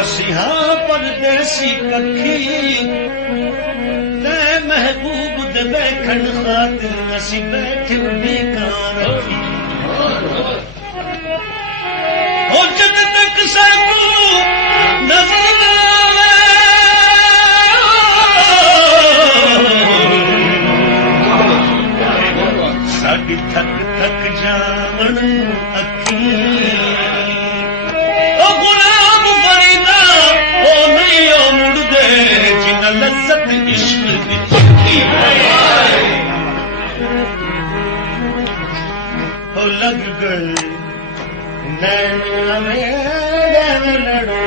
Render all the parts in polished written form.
असिहा परदेसी कखी ते महबूब दे बैठन खातिर असी बैठे बेकार रखी हो जद तक साकू नजर साडी थक थक जावन अखी लज्जत इश्क हो लग गए नैना में लड़ो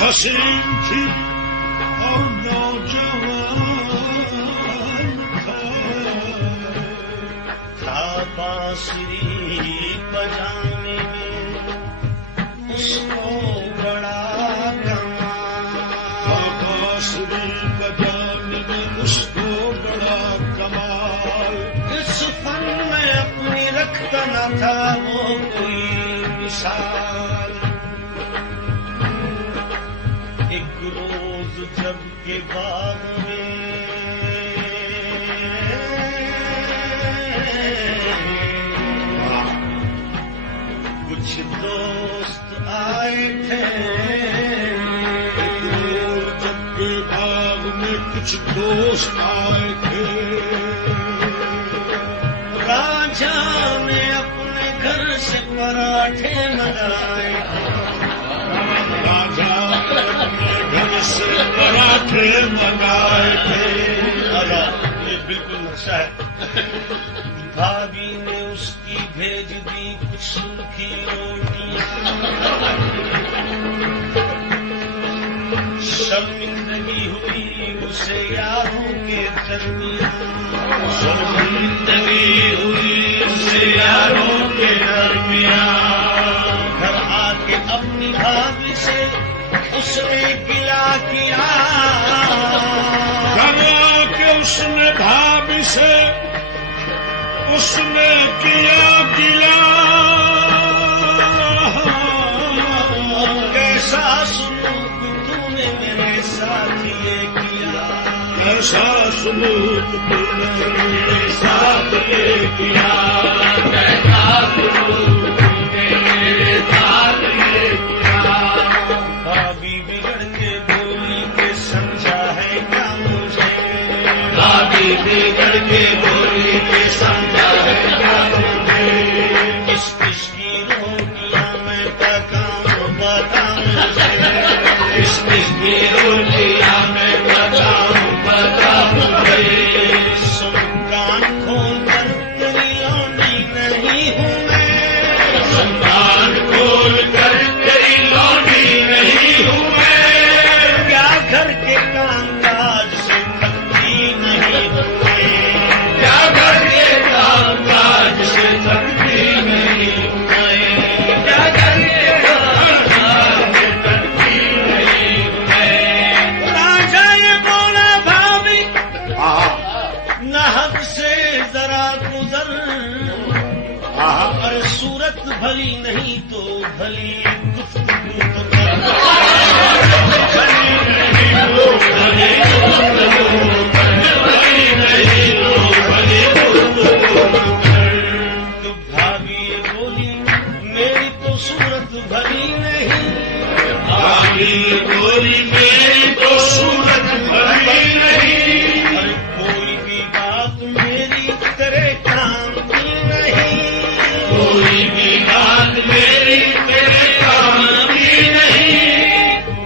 हसीन थी और नौजवान था बांसुरी बजाने में उसको बड़ा कमाल, बांसुरी बजाने में उसको बड़ा कमाल। इस फन में अपनी रखता न था वो कोई मिसाल। एक रोज जब के बाग में कुछ दोस्त आए थे, एक रोज जब के बाग में कुछ दोस्त आए थे। राजा ने अपने घर से पराठे मंगाए, राजा घर से पराठे मंगाए थे। ये बिल्कुल नक्शा है। भाभी ने उसकी भेज दी कुछ सूखी रोटियां, शर्मिंदगी हुई उसे यारों के दरमियान, शर्मिंदगी हुई उसे यारों के दरमियान। घर आके अपनी भाभी से उसने गिला किया, घर आके उसने भाभी से उसने किया गिला। कैसा सुलूक तूने मेरे साथ ये किया, कैसा सुलूक मेरे साथ ये किया, कैसा सुलूक मेरे साथ ये किया। भाभी बिगड़ के बोली के समझा है क्या मुझे, भाभी बिगड़ के बोली के समझा है क्या मुझे। किस किस की रोटियां मैं पकाऊं बता मुझे, किस किस की रोटियां मैं बताऊं बता मुझे। सुन कान खोल कर तेरी लौंडी नहीं हूँ मैं, कान खोल कर तेरी लौंडी नहीं हूँ मैं। क्या घर के काम काज से थकती नहीं हूँ मैं, क्या घर के काम काज से थकती नहीं हूँ मैं। क्या घर के काम काज से थकती नहीं हूँ मैं। राजा ये बोला भाभी आहा, न हद से जरा गुजर, और सूरत भली नहीं तो भली गुफ्तगू तो कर। भली नहीं तो भली गुफ्तगू कर, भली नहीं तो भली गुफ्तगू कर। तो भाभी बोली मेरी तो सूरत भली नहीं, भाभी बोली मेरी तो सूरत भली नहीं। और कोई भी बात मेरी तेरे काम की नहीं, कोई भी बात मेरी तेरे काम की नहीं।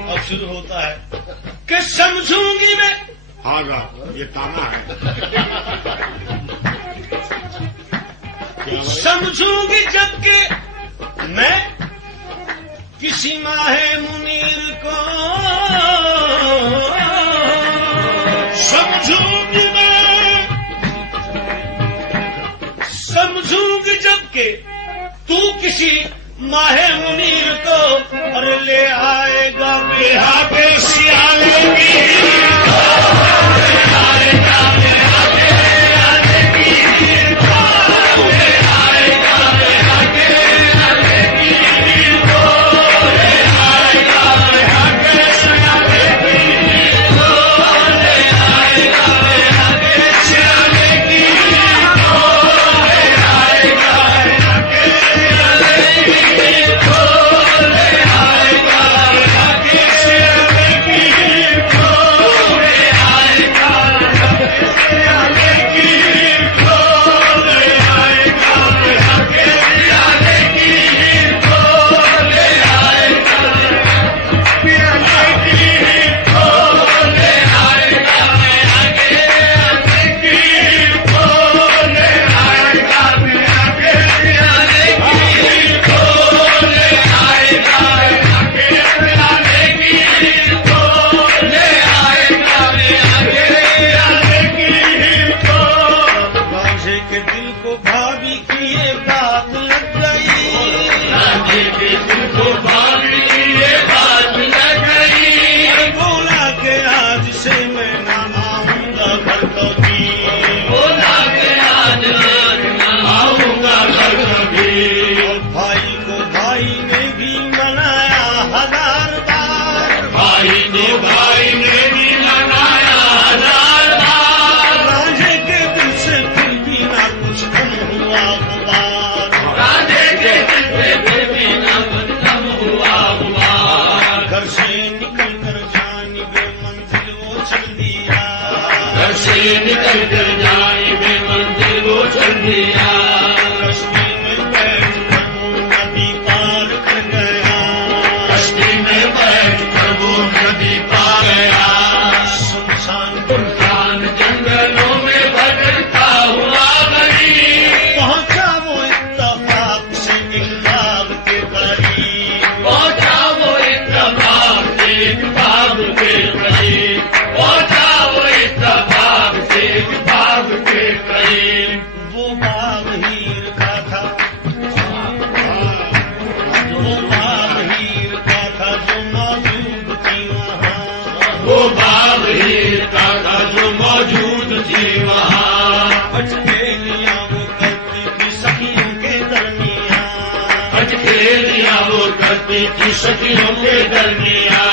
अब शुरू होता है कि समझूंगी मैं, आगा ये ताना है। समझूंगी जबकि मैं किसी माहे मुनीर को, समझूंगी मैं, समझूंगी जबकि तू किसी माहे मुनीर को, और ले आएगा बेहा पे सियाले की, निकल कर जाए वे मंजिल वो चल दिया। कश्ती में बैठ कर वो नदी पार कर गया, कश्ती में बैठ कर वो नदी पार गया। सुनसान जंगलों में भटकता हुआ गई, पहुंचा वो इत्तफाक से एक बाग के करीब, पहुंचा वो इत्तफाक से एक बाग के करीब, पहुंचा वो इत्तफाक से एक बाग के करीब। वो बाग हीर का था, वो बाग हीर का था जो मौजूद थी वहाँ, वो बाग हीर का था जो मौजूद थी वहाँ। अटकेलियाँ वो करती थी सखियों के दरमियाँ, अटकेलियाँ वो करती थी सखियों के दरमियाँ।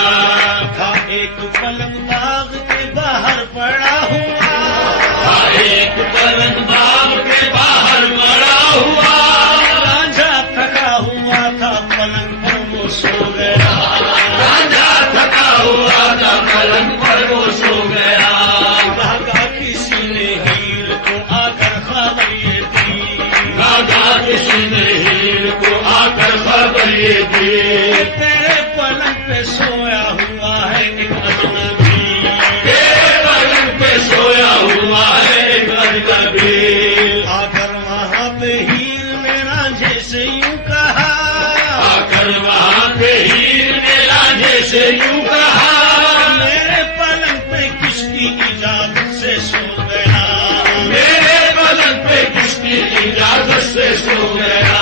था एक पलंग बाग के बाहर पड़ा हुआ, किसी ने हीर को आकर खबर ये दी, तेरे पलंग पे सोया हुआ है एक अजनबी, तेरे पलंग पे सोया हुआ है एक अजनबी। आकर वहाँ पे हीर ने रांझे से यूं कहा, आकर वहाँ पे हीर ने रांझे से यूं कहा, मेरे पलंग पे किसकी इजाजत से सो गया, मेरे पलंग पे किसकी इजाजत से सो गया,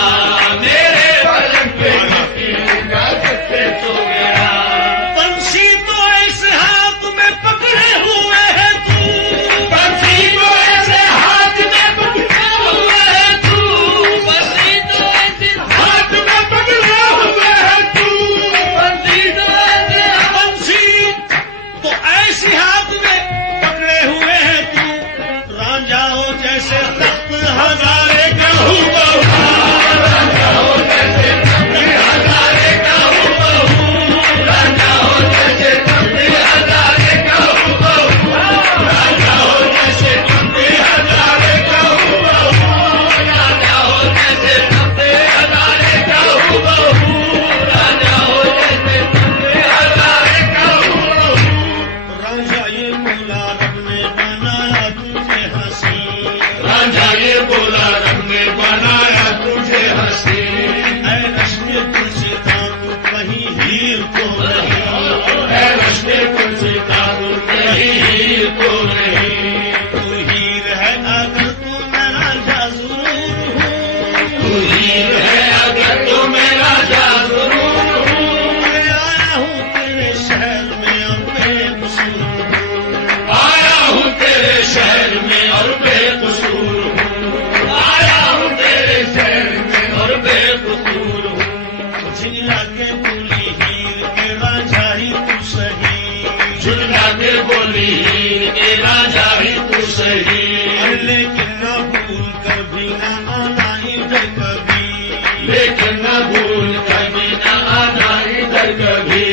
मेरे पलंग पे किसकी इजाजत से सो गया। पंछी तो ऐसे हाथ में पकड़े हुए है तू, पंछी तो ऐसे हाथ में पकड़े हुए है तू, पंछी तो ऐसे हाथ में पकड़े हुए है तू, पंछी तो ऐसे पंछी तो ऐसे हाथ में पकड़े हुए है तू, रांझा हो जैसे तख्त हजारे का हूबहू, राजा हो जैसे तख्त हजारे का हूबहू, राजा हो जैसे तख्त हजारे का हूबहू, राजा हो जैसे तख्त हजारे का हूबहू, राजा हो जैसे तख्त हजारे का हूबहू, राजा हो जैसे तख्त हजारे का हूबहू। रांझा ये बोला रब ने बनाया तुझे हंसी, राजा ये बोला रब ने बनाया तुझे हंसी, ऐ रश्मि तुलसी तू कहीं हीर तो नहीं, है रश्मि तुलसी तारू कहीं हीर को नहीं, तू हीर है अगर तू मैं रांझा जरूर हूँ, तू हीर है अगर तो मैं राजा जरूर हूँ, मैं आया हूँ तेरे शहर में और बेकसूर हूँ, आया हूँ तेरे शहर में और बेकसूर हूँ, आया हूँ तेरे शहर में और बेकसूर हूँ। झिझला के बोली हीर के रांझा ही तू सही, झुलना के बोली हीर के राजा ही तू सही, लेकिन न भूल कर भी न आना इधर कभी, लेकिन न भूल कभी न आना इधर कभी।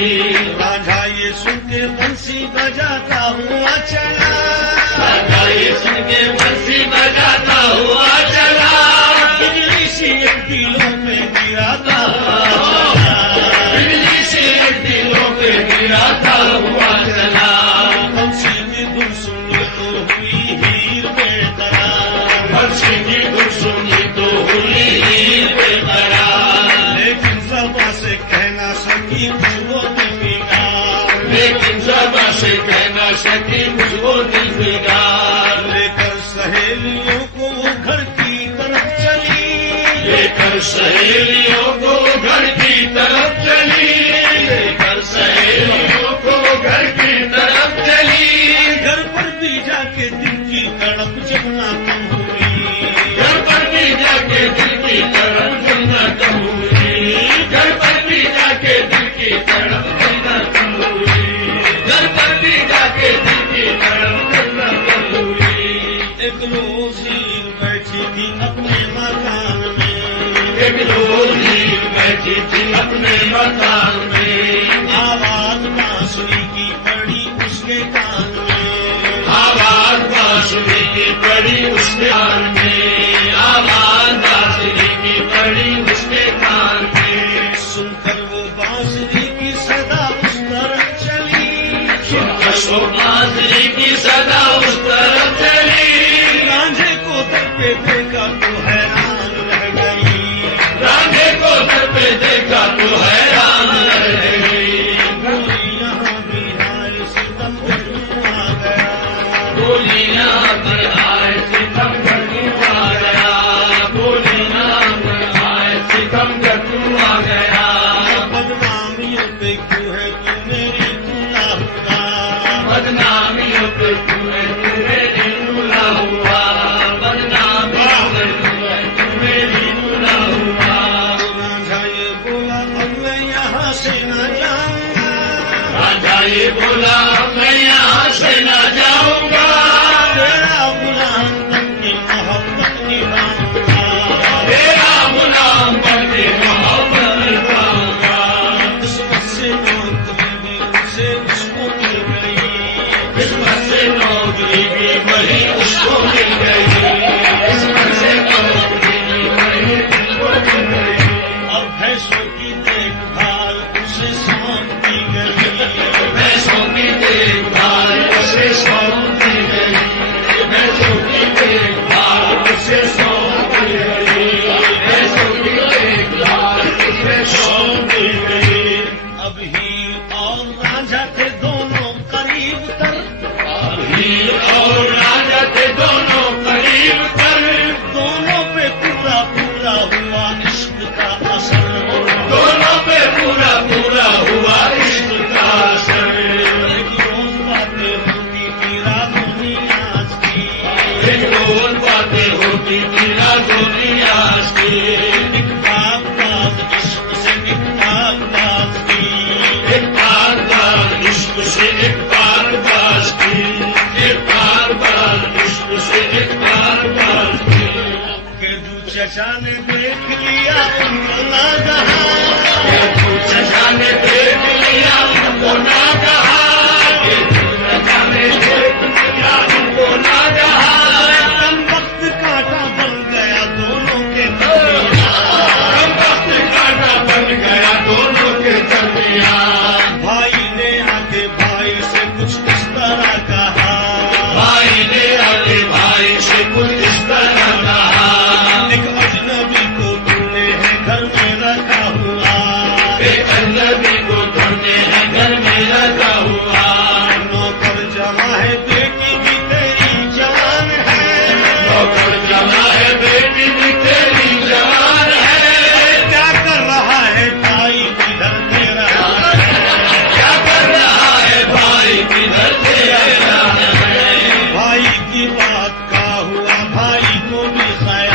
रांझा ये सुन के बंसी बजाता हुआ चला, राजा ये सुन के बंसी बजाता हुआ चला, बिजली सी दिलों पे गिराता हुआ चला, बिजली से दिलों पे गिराता हुआ चला, बंसी की धुन सुनी तो हुई हीर बेकरार, बंसी की धुन सुनी तो हुई हीर बेकरार, लेकिन ज़बां से कहना सकी वो दिल बिगाड़, लेकिन ज़बां से कहना सकी मुझको दिल बिगाड़। लेकर सहेलियों को वो घर की तरफ चली, लेकर सहेलियों को घर की तरफ चली, लेकर सहेलियों को घर की तरफ चली, घर पर भी जाके दिल की तड़प जगना कम हुई, घर पर भी जाके दिल की तड़प जलना कम हुई, घर पर भी जाके दिल की तड़प जलना कम हुई, घर पर भी जाके दिल की तड़प जलना कम हुई। एक रोज हीर बैठी थी अपने मकान में, एक रोज हीर बैठी थी अपने मकान में, आवाज बांसुरी की पड़ी उसके कान में, आवाज बांसुरी की पड़ी उसके कान में, आवाज बांसुरी की पड़ी उसके कान में। सुनकर वो बांसुरी की सदा उस तरफ चली, सुनकर वो बांसुरी की सदा उस तरफ चली, रांझे को दर पे देखा तो हैरान रह गई, रांझे को दर पे देखा तो हैरान रह गई, बोली यहाँ भी हाय सितम पर आ गया, बोली यहाँ पर आए सितम कर तू आ गया, बोली यहाँ पर आए सितम कर तू आ गया, बदनामियों पे क्यों है तू मेरी दूल्हा हुआ, बदनामियों पे तू मेरी दूल्हा हुआ, बदनामियों पे तू मेरी दूल्हा हुआ। रांझा ये बोला अब मैं यहाँ से न जाऊंगा, राजा ये बोला मैं यहाँ से न जाऊंगा, तेरा गुलाम बन के मोहब्बत निभाऊंगा, तेरा गुलाम बन के मोहब्बत निभाऊंगा। किस्मत से नौकरी भी उनसे उसको मिल गई, किस्मत से नौकरी भी वही उसको मिल गई, किस्मत से नौकरी भी वही चचा ने देख लिया उनको ना कहा, चचा ने देख लिया उनको ना कहा, चचा ने देख लिया उनको ना कहा। कम वक्त कांटा बन गया दोनों के दरमियान, कम वक्त कांटा बन गया दोनों के दरमियान। भाई ने आगे भाई से कुछ इस तरह कहा, भाई ने आगे भाई से कुछ इस तरह कहा, एक अजनबी को तूने है घर में रखा हुआ, एक अजनबी को तुमने है घर में रखा हुआ। नौकर जमा है बेटी भी तेरी जान है, नौकर जमा है बेटी भी तेरी जान है। क्या कर रहा है भाई किधर तेरा, क्या कर रहा है भाई किधर तेरा है। भाई की बात का हुआ भाई को भी खयाल,